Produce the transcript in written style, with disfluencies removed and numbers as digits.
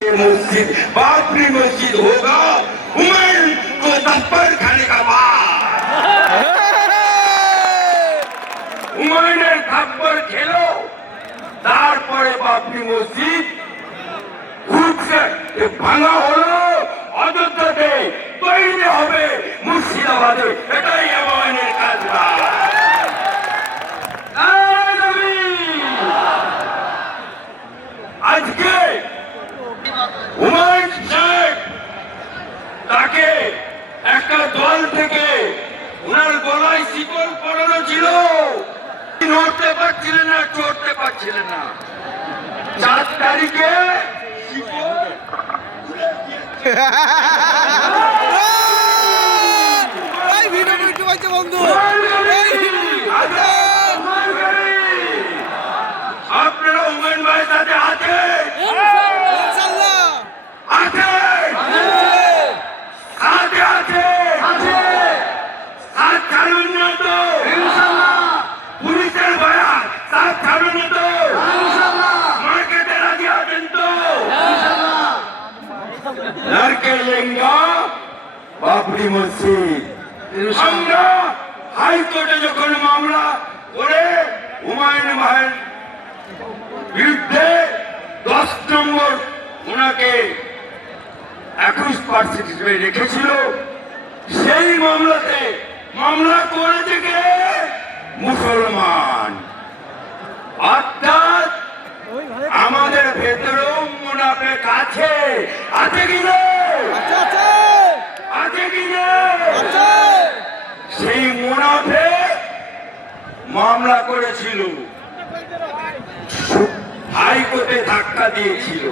मस्जिद बाबरी मस्जिद होगा हुमायूं को थप्पड़ खाने का बाद हुमायूं थप्पड़ खेलो তারপরে বাবরি মসজিদ ঘুরছে ভাঙা হলো অযোধ্যাতে তৈরি হবে মুর্শিদাবাদে এটাই হুমায়ুনের কাজ আজকে হুমায়ুন সাহেব তাকে একটা দল থেকে ওনার গলায় শিকল পরানো ছিল, নড়তে পারছিলেন না, চড়তে পারছিলেন না। 4 তারিখে আপনারা হুমায়ুন ভাইয়ের সাথে আছেন, পুলিশের ভাইয়া সাথ ছাড়ুন তো, মার্কেটে রাজি আছেন তো, লড়কে লেঙ্গা বাবরি মসজিদ। আমরা হাইকোর্টে যখন মামলা করে হুমায়ুন ভাইয়ের বিরুদ্ধে 10 নম্বর ওনাকে 21% হিসেবে রেখেছিল, সেই মামলাতে মামলা করেছে কে? মুসলমান। অর্থাৎ আমাদের ভেতরেও মুনাফেক আছে, আছে কি না? আছে কি না? সেই মুনাফেক মামলা করেছিল, হাইকোর্টে ধাক্কা দিয়েছিল।